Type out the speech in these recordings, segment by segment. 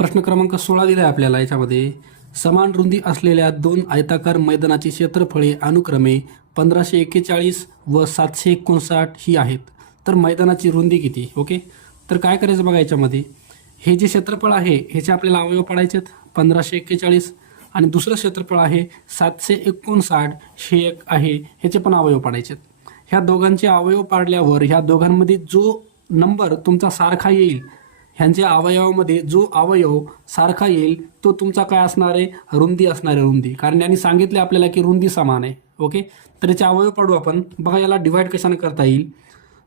प्रश्न क्रमांक 16 दिला आहे आपल्याला. याच्यामध्ये समान रुंदी असलेल्या दोन आयताकार मैदानाची क्षेत्रफळे अनुक्रमे 1541 व 759 ही आहेत. तर मैदानाची रुंदी किती? ओके, तर काय करायचं बघा. याच्यामध्ये हे जे क्षेत्रफळ आहे ह्याचे आपल्याला अवयव पाडायचे आहेत 1541 आणि दुसरं क्षेत्रफळ आहे 759 हे एक आहे, ह्याचे पण अवयव पाडायचे आहेत. ह्या दोघांचे अवयव पाडल्यावर ह्या दोघांमध्ये जो नंबर तुमचा सारखा येईल, ह्यांच्या अवयवामध्ये जो अवयव सारखा येईल तो तुमचा काय असणार आहे? रुंदी असणार आहे, रुंदी. कारण यांनी सांगितले आपल्याला की रुंदी समान आहे. ओके, तर याचे अवयव पाडू आपण. बघा याला डिवाइड कशाने करता येईल?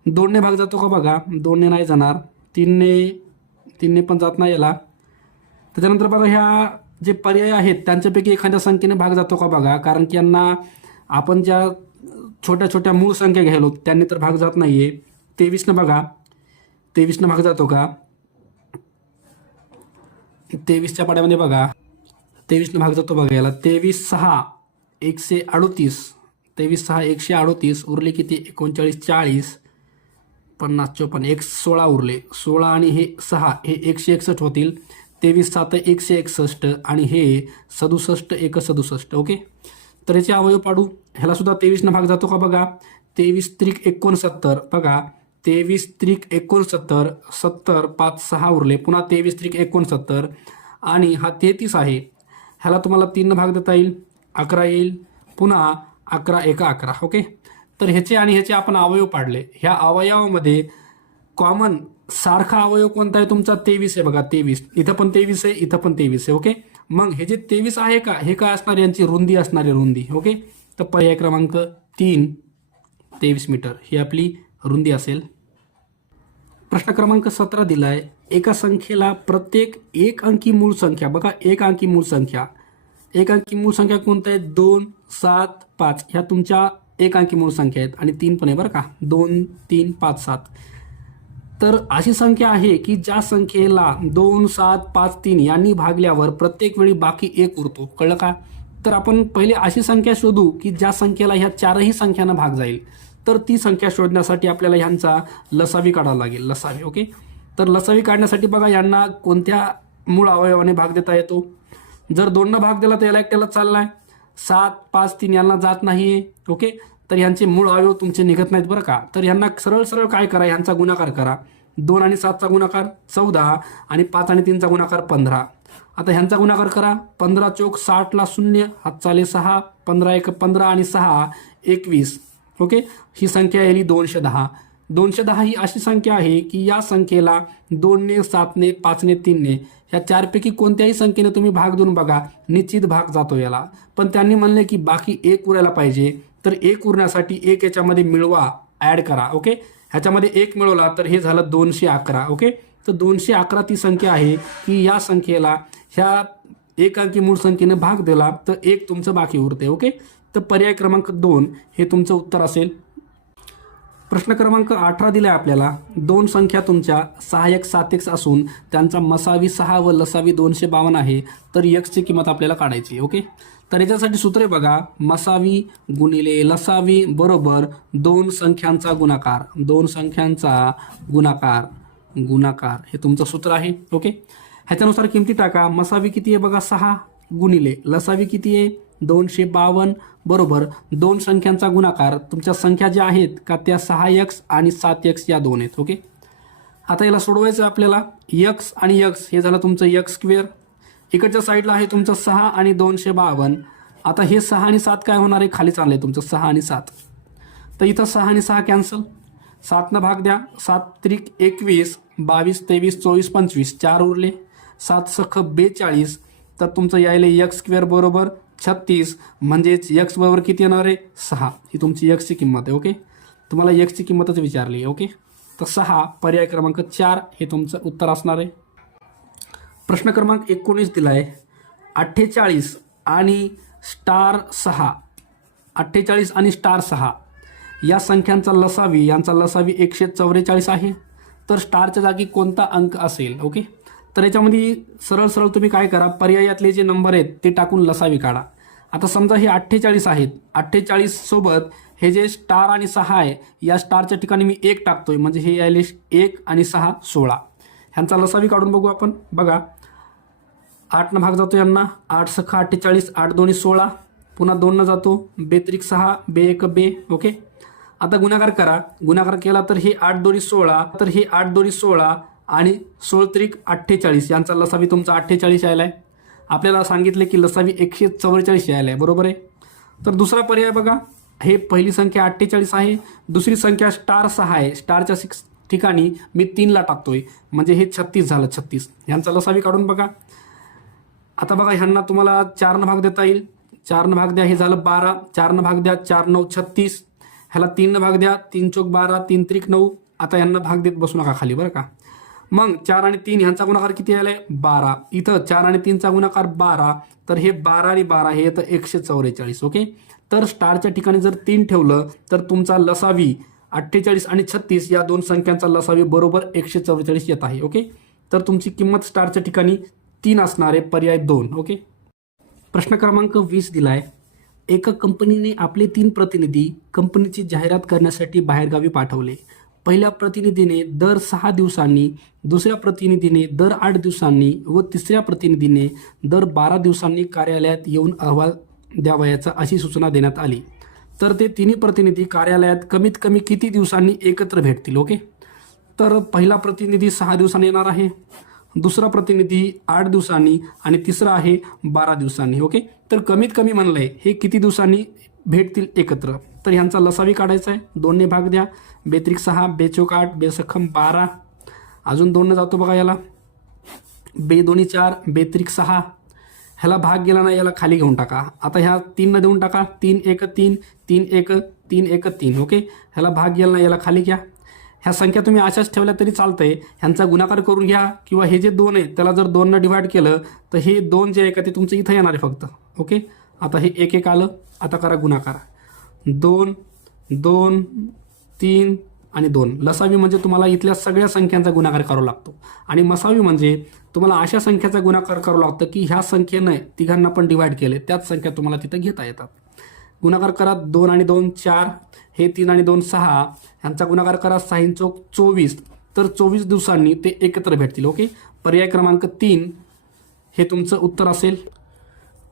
2ने भाग जातो का? बघा 2ने नाही जाणार, 3ने पण जात नाही याला. त्याच्यानंतर बघा ह्या जे पर्याय आहेत त्यांच्यापैकी एखाद्या संख्येने भाग जातो का? बघा, कारण की यांना आपण ज्या छोट्या छोट्या मूळ संख्या घ्यायलो त्यांनी तर भाग जात नाहीये. 23 बघा, 23 भाग जातो का? 23च्या पाड्यामध्ये बघा 23 भाग जातो बघा याला. 23 6 138, 23 6 138 उरले किती? 39 40 50 54 एक 16 उरले. 16 आणि हे 6 हे 161 होतील. 23 7 161 आणि हे 67 1 67. ओके, तर याचे अवयव पाडू. ह्याला सुद्धा 23 भाग जातो का? बघा 23 त्रिक 69 बघा 23 त्रिक 69 70 5 6 उरले. पुन्हा 23 त्रिक 69 आणि हा 33 आहे. ह्याला तुम्हाला 3 भाग देता येईल, 11 येईल. पुन्हा 11 1 11. ओके, तर ह्याचे आणि ह्याचे आपण अवयव पाडले. ह्या अवयवामध्ये कॉमन सारखा अवयव कोणता आहे तुमचा? 23 आहे बघा. 23 इथं पण 23 आहे, इथं पण 23 आहे. ओके, मग हे जे 23 आहे का, हे काय असणार? यांची रुंदी असणार आहे, रुंदी. ओके, तर पर्याय क्रमांक 3 23 मीटर ही आपली रुंदी असेल. प्रश्न क्रमांक 17 दिलाय. एका संख्येला प्रत्येक एक अंकी मूळ संख्या, बघा एक अंकी मूळ संख्या, एक अंकी मूळ संख्या कोणत्या आहेत? 2 7 5 ह्या तुमच्या एक अंकी मूळ संख्या आहेत आणि 3 पण आहे बरं का. 2 3 5 7. तर अशी संख्या आहे की ज्या संख्येला 2 7 5 3 यांनी भागल्यावर प्रत्येक वेळी बाकी एक उरतो. कळलं का? तर आपण पहिले अशी संख्या शोधू की ज्या संख्येला ह्या चारही संख्यांना भाग जाईल. तर ती संख्या शोधण्यासाठी आपल्याला ह्यांचा लसावी काढावा लागेल, लसावी. ओके, तर लसावी काढण्यासाठी बघा यांना कोणत्या मूळ अवयवाने भाग देता येतो? जर 2 भाग दिला तर याला एकट्याला चाललाय. 7 5 3 यांना जात नाहीये. ओके, तर यांचे मूळ अवयव तुमचे निघत नाहीत बरं का. तर यांना सरळ सरळ काय करा, यांचा गुणाकार करा. 2 आणि 7चा गुणाकार 14 आणि 5 आणि 3चा गुणाकार 15. आता ह्यांचा गुणाकार करा. 15 चौक 60 ला 0 हात चाले 6, 15 1 15 आणि 6 21. ओके, ही संख्या येईल 210. 210 ही अशी संख्या आहे की या संख्येला 2ने 7ने 5ने 3ने ह्या चारपैकी कोणत्याही संख्येने तुम्ही भाग देऊन बघा, निश्चित भाग जातो याला. पण त्यांनी म्हणले की बाकी एक उरायला पाहिजे. तर एक उरण्यासाठी एक याच्यामध्ये मिळवा, ॲड करा. ओके, ह्याच्यामध्ये एक मिळवला तर हे झालं 211. ओके, तर 211 ती संख्या आहे की या संख्येला ह्या एक अंकी मूळ संख्येने भाग दिला तर एक तुमचं बाकी उरते. ओके, तर पर्याय क्रमांक 2 हे तुमचं उत्तर असेल. प्रश्न क्रमांक 18 दिलाय आपल्याला. दोन संख्या तुमच्या 6x 7x असून त्यांचा मसावी 6 व लसावी 252 आहे. तर x ची किंमत आपल्याला काढायची. ओके, तर याच्यासाठी सूत्र बघा, मसावी गुणिले लसावी बरोबर दोन संख्यांचा गुणाकार, दोन संख्यांचा गुणाकार गुणाकार हे तुमचं सूत्र आहे. ओके, ह्याच्यानुसार किमती टाका. मसावी किती आहे बघा 6 गुणिले लसावी किती आहे 252 बरोबर दोन संख्यांचा गुणाकार. तुमच्या संख्या ज्या आहेत का त्या 6x आणि 7x या दोन आहेत. ओके, आता याला सोडवायचं आपल्याला. x आणि x हे झालं तुमचं x स्क्वेअर. इकडच्या साईडला आहे तुमचं 6 आणि 252. आता हे 6 आणि 7 काय होणार आहे? खाली चाललंय तुमचं 6 आणि 7. तर इथं 6 आणि 6 कॅन्सल. 7 भाग द्या. 7 त्रिक 21 22 23 24 25 4 उरले. 7 सख 42. तर तुमचं यायला x स्क्वेअर बरोबर 36. म्हणजेच x बरोबर किती येणार आहे? 6. ही तुमची x ची किंमत आहे. ओके, तुम्हाला x ची किंमतच विचारली. ओके, तर 6 पर्याय क्रमांक 4 हे तुमचं उत्तर असणार आहे. प्रश्न क्रमांक 19 दिलाय. 48 आणि स्टार 6, 48 आणि स्टार 6 या संख्यांचा लसावी, यांचा लसावी 144 आहे. तर स्टारच्या जागी कोणता अंक असेल? ओके, तर याच्यामध्ये सरळ सरळ तुम्ही काय करा, पर्यायातले जे नंबर आहेत ते टाकून लसावी काढा. आता समजा हे 48 आहेत. 48 सोबत हे जे स्टार आणि 6 आहे या स्टारच्या ठिकाणी मी 1 टाकतोय, म्हणजे हे यायले 1 आणि 6 16. ह्यांचा लसावी काढून बघू आपण. बघा 8 भाग जातो यांना, 8 सखा 48, 8 दोन्ही 16, पुन्हा 2 जातो, 2 त्रिक 6, 2 1 2. ओके, आता गुणाकार करा. गुणाकार केला तर हे 8 दोन्ही 16, तर हे 8 दोन्ही 16 आणि 16 त्रिक 48, यांचा लसावी तुमचा 48 यायला आहे. आपल्याला सांगितले की लसावी 144 यायला आहे, बरोबर आहे. तर दुसरा पर्याय बघा, हे पहिली संख्या 48 आहे, दुसरी संख्या स्टार 6 आहे. स्टारच्या ठिकाणी मी 3ला टाकतोय, म्हणजे हे 36 झालं. 36 यांचा लसावी काढून बघा. आता बघा, ह्यांना तुम्हाला 4 भाग देता येईल. 4 भाग द्या, हे झालं 12. 4 भाग द्या, 4 9 36. ह्याला 3 भाग द्या, 3 चौक 12, 3 त्रिक 9. आता यांना भाग देत बसू नका खाली, बरं का. मग 4 आणि 3 ह्यांचा गुणाकार किती आलाय? 12. इथं 4 आणि 3चा गुणाकार 12, तर हे 12 आणि 12 हे येतं 144. ओके, तर स्टारच्या ठिकाणी जर 3 ठेवलं तर तुमचा लसावी 48 आणि 36 या दोन संख्यांचा लसावी बरोबर 144 येत आहे. ओके, तर तुमची किंमत स्टारच्या ठिकाणी 3 असणारे पर्याय 2. ओके, प्रश्न क्रमांक 20 दिलाय. एका कंपनीने आपले 3 प्रतिनिधी कंपनीची जाहिरात करण्यासाठी बाहेरगावी पाठवले. पहिल्या प्रतिनिधीने दर 6 दिवसांनी, दुसऱ्या प्रतिनिधीने दर 8 दिवसांनी व तिसऱ्या प्रतिनिधीने दर 12 दिवसांनी कार्यालयात येऊन अहवाल द्यावयाचा अशी सूचना देण्यात आली. तर ते तिन्ही प्रतिनिधी कार्यालयात कमीत कमी किती दिवसांनी एकत्र भेटतील? ओके, तर पहिला प्रतिनिधी 6 दिवसांनी येणार आहे, दुसरा प्रतिनिधी 8 दिवसांनी आणि तिसरा आहे 12 दिवसांनी. ओके, तर कमीत कमी म्हणलंय हे किती दिवसांनी भेटतील एकत्र. तर ह्यांचा लसावी काढायचा आहे. 2ने भाग द्या, 2 त्रिक 6, 2 चौक 8, 2 सखम 12. अजून 2 जातो बघा याला, 2 दोन्ही 4, 2 त्रिक 6. ह्याला भाग गेला नाही, याला खाली घेऊन टाका. आता ह्या 3 देऊन टाका, 3 1 3, 3 1 3 1 3. ओके, ह्याला भाग गेला नाही, याला खाली घ्या. ह्या संख्या तुम्ही अशाच ठेवल्या तरी चालतंय. ह्यांचा गुणाकार करून घ्या, किंवा हे जे 2 आहे त्याला जर 2 डिवाइड केलं तर हे 2 जे आहे का ते तुमचं इथं येणार आहे फक्त. ओके, आता हे 1 1 आलं. आता करा गुणाकार, 2 2 3 आणि 2. लसावी म्हणजे तुम्हाला इथल्या सगळ्या संख्यांचा गुणाकार करावा लागतो, आणि मसावी म्हणजे तुम्हाला अशा संख्याचा गुणाकार करावा लागतं की ह्या संख्येनं तिघांना पण डिवाइड केले, त्याच संख्या तुम्हाला तिथं घेता येतात. गुणाकार करा, 2 आणि 2 4, हे 3 आणि 2 6. ह्यांचा गुणाकार करा, 6 चौक 24. तर 24 दिवसांनी ते एकत्र भेटतील. ओके, पर्याय क्रमांक 3 हे तुमचं उत्तर असेल.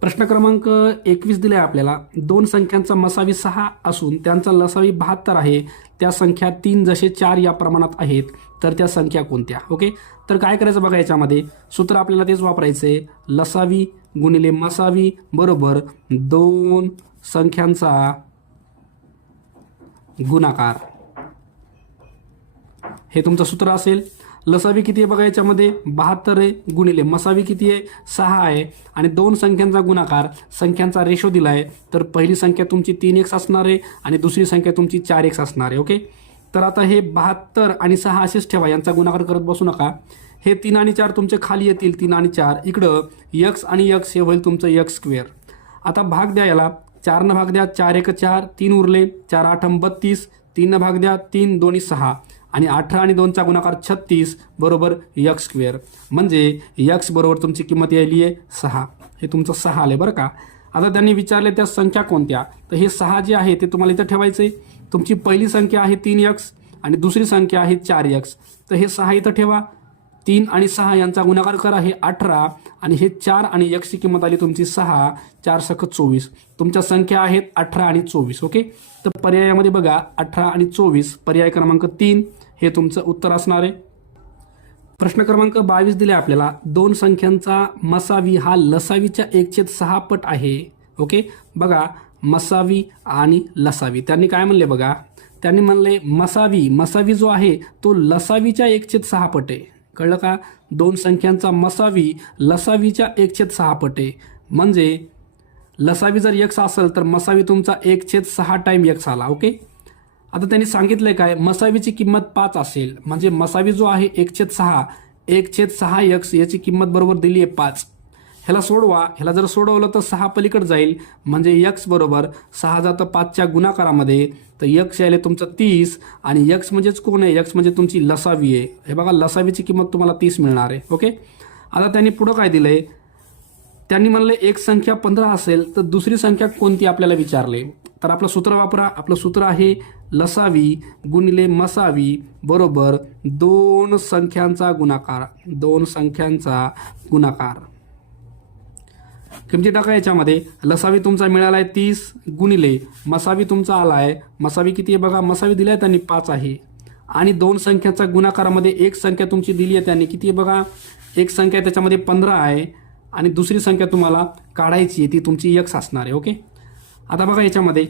प्रश्न क्रमांक 21 दिला आहे आपल्याला. 2 संख्यांचा मसावी 6 असून त्यांचा लसावी 72 आहे. त्या संख्या 3 जसे 4 या प्रमाणात आहेत, तर त्या संख्या कोणत्या? ओके, तर काय करायचं बघा, याच्यामध्ये सूत्र आपल्याला तेच वापरायचं आहे. लसावी गुणिले मसावी बरोबर 2 संख्यांचा गुणाकार, हे तुमचं सूत्र असेल. लसावी किती आहे बघा याच्यामध्ये? 72 आहे, गुणिले मसावी किती आहे? 6 आहे, आणि 2 संख्यांचा गुणाकार, संख्यांचा रेशो दिला आहे. तर पहिली संख्या तुमची 3x असणार आहे आणि दुसरी संख्या तुमची 4x असणार आहे. ओके, तर आता हे 72 आणि 6 असेच ठेवा, यांचा गुणाकार करत बसू नका. हे 3 आणि 4 तुमचे खाली येतील, 3 आणि 4. इकडं x आणि x हे होईल तुमचं x स्क्वेअर. आता भाग द्या याला, 4 भाग द्या, 4 1 4, 3 उरले, 4 8 32. 3 भाग द्या, 3 दोन्ही 6, आणि 18 आणि 2चा गुणाकार 36 बरोबर x स्क्वेअर. म्हणजे x बरोबर तुमची किंमत यायली आहे 6. हे तुमचं 6 आले बरं का. आता त्यांनी विचारले त्या संख्या कोणत्या, तर हे 6 जे आहे ते तुम्हाला इथं ठेवायचं आहे. तुमची पहिली संख्या आहे 3x आणि दुसरी संख्या आहे 4x. तर हे 6 इथं ठेवा. 3 आणि 6 यांचा गुणाकार करा, हे 18, आणि हे 4 आणि x ची किंमत आली तुमची 6, 4 सख 24. तुमच्या संख्या आहेत 18 आणि 24. ओके, तर पर्यायामध्ये बघा 18 आणि 24, पर्याय क्रमांक 3 हे तुमचं उत्तर असणार आहे. प्रश्न क्रमांक 22 दिले आपल्याला. 2 संख्यांचा मसावी हा लसावीच्या 1/6 पट आहे. ओके, बघा मसावी आणि लसावी त्यांनी काय म्हणले बघा, त्यांनी म्हणले मसावी जो आहे तो लसावीच्या 1/6 पट आहे. कळलं का? 2 संख्यांचा मसावी लसावीच्या 1/6 पट आहे. म्हणजे लसावी जर x असेल तर मसावी तुमचा 1/6 टाइम x आला. ओके, आता त्यांनी सांगितलंय काय, मसावीची किंमत 5 असेल, म्हणजे मसावी जो आहे 1/6 x याची किंमत बरोबर दिली आहे 5. ह्याला सोडवा, ह्याला जर सोडवलं तर 6 पलीकडे जाईल, म्हणजे x बरोबर 6 जातं 5च्या गुणाकारामध्ये, तर x यायला तुमचं 30, आणि x म्हणजेच कोण आहे? x म्हणजे तुमची लसावी आहे. हे बघा लसावीची किंमत तुम्हाला 30 मिळणार आहे. ओके, आता त्यांनी पुढं काय दिलंय, त्यांनी म्हणले एक संख्या 15 असेल तर दुसरी संख्या कोणती आपल्याला विचारले. तर आपलं सूत्र वापरा. आपलं सूत्र आहे लसावी गुणिले मसावी बरोबर 2 संख्यांचा गुणाकार. 2 संख्यांचा गुणाकार. किमती टाका याच्यामध्ये. लसावी तुमचा मिळाला आहे 30 गुणिले मसावी तुमचा आला आहे. मसावी किती आहे बघा, मसावी दिली आहे त्यांनी 5 आहे. आणि दोन संख्याचा गुणाकारामध्ये एक संख्या तुमची दिली आहे त्यांनी किती आहे बघा, एक संख्या त्याच्यामध्ये 15 आहे आणि दुसरी संख्या तुम्हाला काढायची आहे ती तुमची x असणार आहे. ओके. आता बघा याच्यामध्ये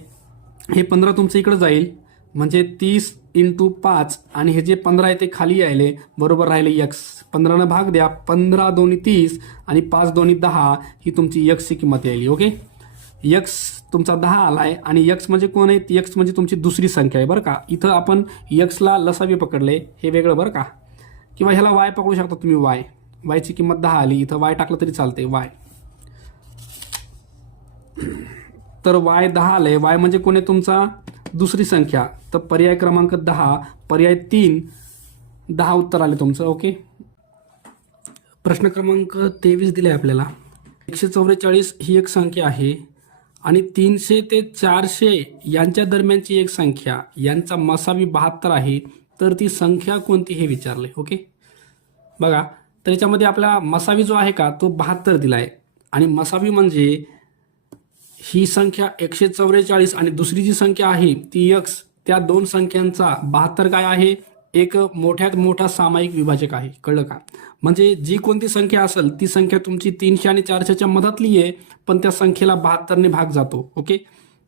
हे 15 तुमचं इकडे जाईल म्हणजे 30 × 5 आणि हे जे 15 आहे ते खाली यायले बरोबर राहिले x. 15 भाग द्या, 15 दोन्ही 30 आणि 5 दोन्ही 10 ही तुमची x ची किंमत यायली. ओके. x तुमचा 10 आलाय आणि x म्हणजे कोण आहे, x म्हणजे तुमची दुसरी संख्या आहे बरं का. इथं आपण x ला लसावी पकडले हे वेगळं बरं का, किंवा ह्याला y पकडू शकता तुम्ही. y ची किंमत 10 आली, इथं y टाकलं तरी चालते y. तर y 10 आलंय, y म्हणजे कोण आहे तुमचा दुसरी संख्या. तर पर्याय क्रमांक 10, पर्याय 3, 10 उत्तर आले तुमचं. ओके. प्रश्न क्रमांक 23 दिले आपल्याला. 144 ही एक संख्या आहे आणि 300 ते 400 यांच्या दरम्यानची एक संख्या, यांचा मसावी 72 आहे, तर ती संख्या कोणती हे विचारले. ओके. बघा तर याच्यामध्ये आपला मसावी जो आहे का तो 72 दिलाय आणि मसावी म्हणजे ही संख्या 144 आणि दुसरी जी संख्या आहे ती x, त्या दोन संख्यांचा 72 काय आहे, एक मोठ्यात मोठा सामायिक विभाजक आहे. कळलं का. म्हणजे जी कोणती संख्या असेल ती संख्या तुमची 300 आणि 400च्या मधातली आहे, पण त्या संख्येला 72 ने भाग जातो. ओके.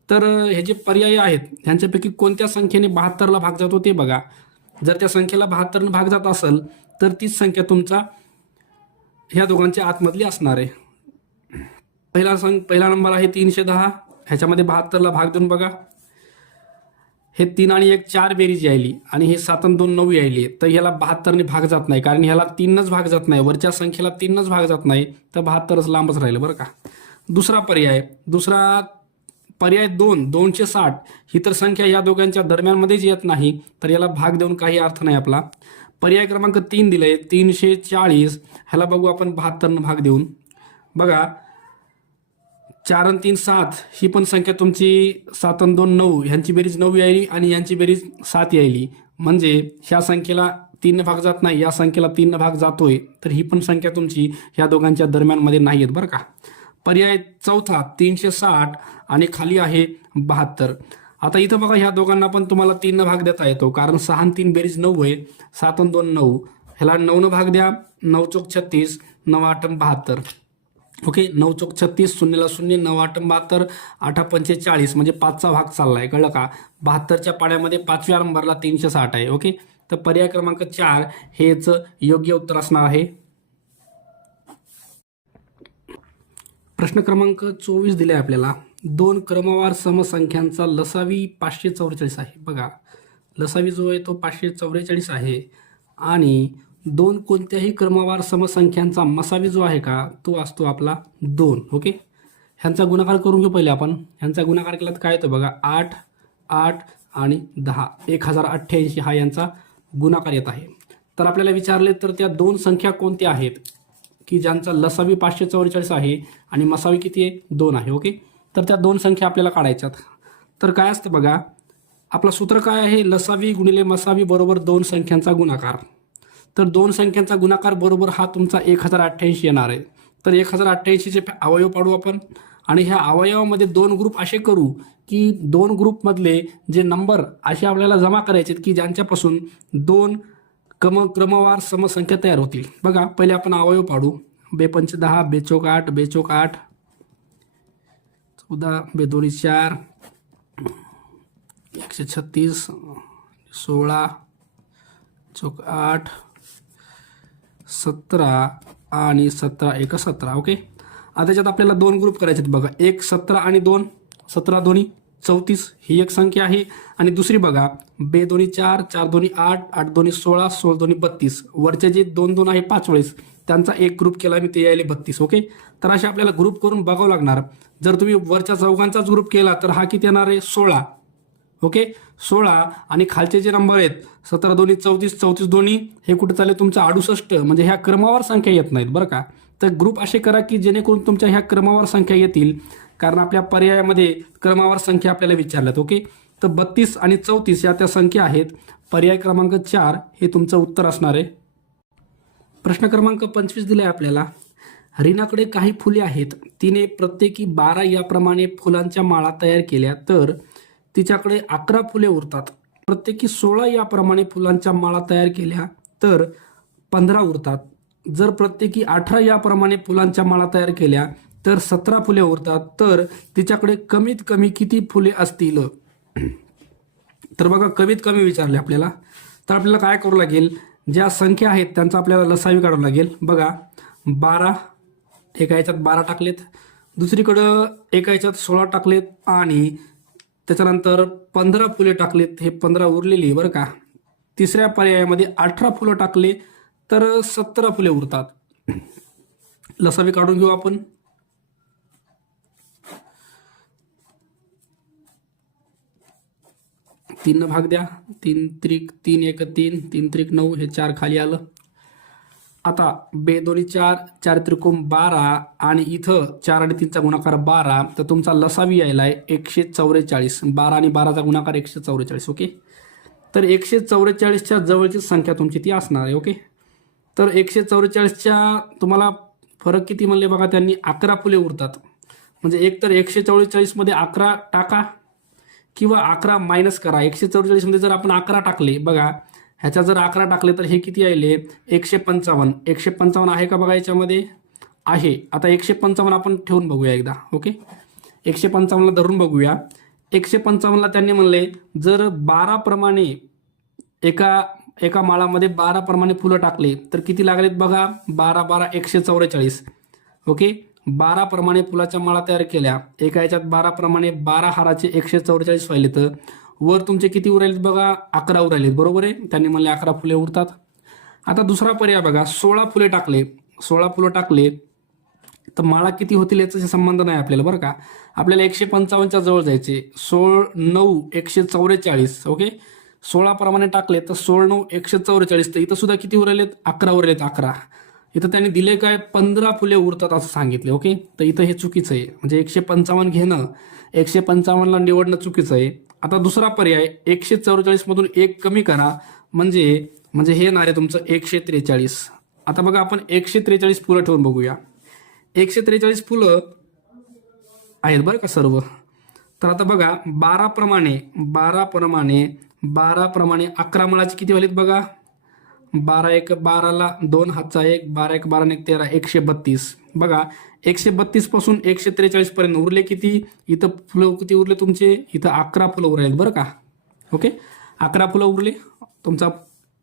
तर हे जे पर्याय आहेत ह्यांच्यापैकी कोणत्या संख्येने 72 ला भाग जातो ते बघा. जर त्या संख्येला 72 ने भाग जात असेल तर तीच संख्या तुमचा ह्या दोघांच्या आतमधली असणार आहे. पहिला नंबर आहे 310, ह्याच्यामध्ये 72 ला भाग देऊन बघा. हे 3 आणि 1 4 बेरीज यायली आणि हे 7 आणि 2 9 यायली, तर ह्याला 72 ने भाग जात नाही, कारण ह्याला 3नच भाग जात नाही, वरच्या संख्येला 3नच भाग जात नाही, तर 72च लांबच राहिलं बरं का. दुसरा पर्याय 2 260 ही तर संख्या या दोघांच्या दरम्यानमध्येच येत नाही, तर याला भाग देऊन काही अर्थ नाही आपला. पर्याय क्रमांक 3 दिलंय 340, ह्याला बघू आपण 72 ने भाग देऊन. बघा 4 आणि 3 7 ही पण संख्या तुमची 7 आणि 2 9, ह्यांची बेरीज 9 यायली आणि यांची बेरीज 7 यायली, म्हणजे ह्या संख्येला 3 भाग जात नाही, या संख्येला 3 भाग जातोय, तर ही पण संख्या तुमची ह्या दोघांच्या दरम्यानमध्ये नाही आहेत बरं का. पर्याय चौथा 360 आणि खाली आहे 72. आता इथं बघा ह्या दोघांना पण तुम्हाला 3 भाग देता येतो, कारण 6 आणि 3 बेरीज 9 आहे, 7 आणि 2 9, ह्याला 9 भाग द्या, 9 चौक 36, 9 8 72. ओके. 9 चौक 36, 0 0, 9 8 72, 8 45 म्हणजे 5चा भाग चाललाय. कळलं का. 72च्या पाड्यामध्ये 5व्या नंबरला 360 आहे. ओके. तर पर्याय क्रमांक 4 हेच योग्य उत्तर असणार आहे. प्रश्न क्रमांक 24 दिले आपल्याला. 2 क्रमवार समसंख्यांचा लसावी 544 आहे. बघा लसावी जो आहे तो 544 आहे आणि 2 कोणत्याही क्रमवार समसंख्यांचा मसावी जो आहे का तो असतो आपला 2. ओके. ह्यांचा गुणाकार करून घेऊ पहिले आपण. ह्यांचा गुणाकार केला तर काय येतो बघा, 8 8 आणि 10, 1088 हा यांचा गुणाकार येत आहे. तर आपल्याला विचारले तर त्या दोन संख्या कोणत्या आहेत की ज्यांचा लसावी 544 आहे आणि मसावी किती आहे 2 आहे. ओके. तर त्या दोन संख्या आपल्याला काढायच्यात. तर काय असतं बघा, आपलं सूत्र काय आहे, लसावी गुणिले मसावी बरोबर 2 संख्यांचा गुणाकार. तर 2 संख्यांचा गुणाकार बरोबर हा तुमचा 1088 येणार आहे. तर 1088चे अवयव पाडू आपण आणि ह्या अवयवामध्ये 2 ग्रुप असे करू की 2 ग्रुपमधले जे नंबर असे आपल्याला जमा करायचे की ज्यांच्यापासून 2 क्रमवार समसंख्या तयार होतील. बघा पहिले आपण अवयव पाडू. 2 पंच 10, 2 चौक 8, 2 चौक 8, 14, 2 दोन्ही 4, 136, 16 चौक 8, 17 आणि 17 1 17. ओके. आता त्याच्यात आपल्याला 2 ग्रुप करायचे आहेत बघा. एक 17 आणि 2, 17 दोन्ही 34 ही एक संख्या आहे आणि दुसरी बघा 2 दोन्ही 4, 4 दोन्ही 8, 8 दोन्ही 16, 16 दोन्ही 32. वरचे जे 2 2 आहे 5 वेळेस त्यांचा एक ग्रुप केला मी, ते यायले 32. ओके. तर असे आपल्याला ग्रुप करून बघावं लागणार. जर तुम्ही वरच्या चौघांचाच ग्रुप केला तर हा किती येणार आहे 16. ओके. 16 आणि खालचे जे नंबर आहेत 17 दोन्ही 34, 34 दोन्ही हे कुठे चालले तुमचं 68, म्हणजे ह्या क्रमावर संख्या येत नाहीत बरं का. तर ग्रुप असे करा की जेणेकरून तुमच्या ह्या क्रमावर संख्या येतील, कारण आपल्या पर्यायामध्ये क्रमावर संख्या आपल्याला विचारल्यात. ओके. तर 32 आणि 34 या त्या संख्या आहेत. पर्याय क्रमांक 4 हे तुमचं उत्तर असणार आहे. प्रश्न क्रमांक 25 दिलाय आपल्याला. रीनाकडे काही फुले आहेत, तिने प्रत्येकी 12 याप्रमाणे फुलांच्या माळा तयार केल्या तर तिच्याकडे 11 फुले उरतात. प्रत्येकी 16 याप्रमाणे फुलांच्या माळा तयार केल्या तर 15 उरतात. जर प्रत्येकी 18 याप्रमाणे फुलांच्या माळा तयार केल्या तर 17 फुले उरतात. तर तिच्याकडे कमीत कमी किती फुले असतील? तर बघा, कमीत कमी विचारले आपल्याला, तर आपल्याला काय करावं लागेल, ज्या संख्या आहेत त्यांचा आपल्याला लसावी काढावं लागेल. बघा, 12 एका ह्याच्यात 12 टाकलेत, दुसरीकडं एका ह्याच्यात 16 टाकलेत आणि त्याच्यानंतर 15 फुले टाकलेत, हे 15 उरलेली बरं का. तिसऱ्या पर्यायामध्ये 18 फुलं टाकले तर 17 फुले उरतात. लसावी काढून घेऊ आपण. 3 भाग द्या, 3 त्रिक 3 एक 3, 3 त्रिक 9, हे 4 खाली आलं. आता 2 दोन्ही 4, 4 त्रिकोण 12 आणि इथं 4 आणि 3चा गुणाकार 12, तर तुमचा लसावी यायला आहे 144. 12 आणि 12चा गुणाकार 144. ओके, तर 144च्या जवळची संख्या तुमची ती असणार आहे. ओके, तर 144च्या तुम्हाला फरक किती म्हणले बघा, त्यांनी 11 फुले उरतात. म्हणजे एक तर 144 मध्ये 11 टाका किंवा 11 मायनस करा. 144 मध्ये जर आपण 11 टाकले, बघा ह्याच्या जर 11 टाकले तर हे किती आले, 155. 155 आहे का बघा याच्यामध्ये? आहे. आता 155 आपण ठेवून बघूया एकदा. ओके, 155ला धरून बघूया. 155ला त्यांनी म्हणले जर 12 प्रमाणे एका माळामध्ये 12 प्रमाणे फुलं टाकले तर किती लागलेत बघा, 12 12 144. ओके, 12 प्रमाणे फुलाच्या माळा तयार केल्या, एका ह्याच्यात 12 प्रमाणे 12 हाराचे 144 व्हायले, तर वर तुमचे किती उरायलेत बघा, 11 उरायलेत. बरोबर आहे, त्यांनी म्हणले 11 फुले उरतात. आता दुसरा पर्याय बघा, 16 फुले टाकले, 16 फुलं टाकले तर माळा किती होतील याचा संबंध नाही आपल्याला बरं का. आपल्याला 155च्या जवळ जायचे. 16 9 144. ओके, 16 प्रमाणे टाकले तर 16 9 144. तर इथं सुद्धा किती उरलेत, 11 उरलेत. 11 इथं त्यांनी दिले काय, 15 फुले उरतात असं सांगितले. ओके, तर इथं हे चुकीचं आहे. म्हणजे 155 घेणं, 155ला निवडणं चुकीचं आहे. आता दुसरा पर्याय, 144 मधून 1 कमी करा, म्हणजे हे येणार आहे तुमचं 143. आता बघा, आपण 143 फुलं ठेवून बघूया. 143 फुलं आहेत बरं का सर्व. तर आता बघा, 12 प्रमाणे 11 माळाचे किती व्हालेत बघा, 12 1 12ला 2 हातचा 1, 12 1 12 1 13, 132. बघा, 132 पासून 143 पर्यंत उरले किती, इथं फुलं किती उरले तुमचे, इथं 11 फुलं उरलेत बरं का. ओके, 11 फुलं उरले. तुमचा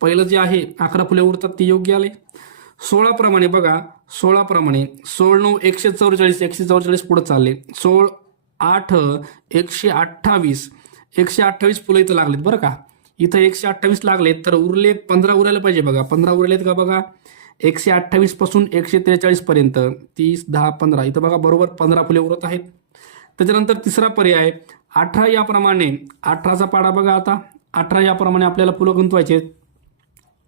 पहिलं जे आहे 11 फुले उरतात ते योग्य आले. 16 प्रमाणे बघा, 16 प्रमाणे 16 9 144, 144 पुढे चालले, 16 8 128, 128 फुलं इथं लागलेत बरं का. इथं 128 लागलेत तर उरले 15 उरायला पाहिजे बघा. 15 उरलेत का बघा, 128 पासून 143 पर्यंत 30 10 15, इथं बघा बरोबर 15 फुले उरत आहेत. त्याच्यानंतर तिसरा पर्याय, 18 याप्रमाणे 18चा पाडा बघा. आता 18 याप्रमाणे आपल्याला फुलं गुंतवायचे.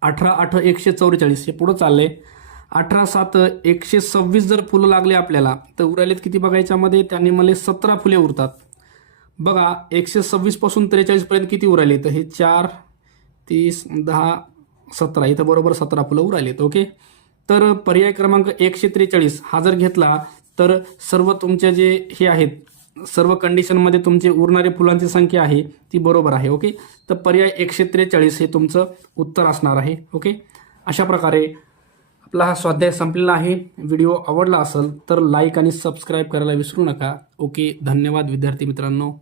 18 8 144 हे पुढं चालले. 18 7 126 जर फुलं लागले आपल्याला तर उरायलेत किती बघा, याच्यामध्ये त्यांनी मला 17 फुले उरतात. बघा, 126 पासून 43 पर्यंत किती उरायले, तर हे 4 30 10 17, इथं बरोबर 17 फुलं उरायलेत. ओके, तर पर्याय क्रमांक 143 हा जर घेतला तर सर्व तुमचे जे हे आहेत, सर्व कंडिशनमध्ये तुमचे उरणारे फुलांची संख्या आहे ती बरोबर आहे. ओके, तर पर्याय 143 हे तुमचं उत्तर असणार आहे. ओके, अशा प्रकारे आपला हा स्वाध्याय संपलेला आहे. व्हिडिओ आवडला असेल तर लाईक आणि सबस्क्राईब करायला विसरू नका. ओके, धन्यवाद विद्यार्थी मित्रांनो.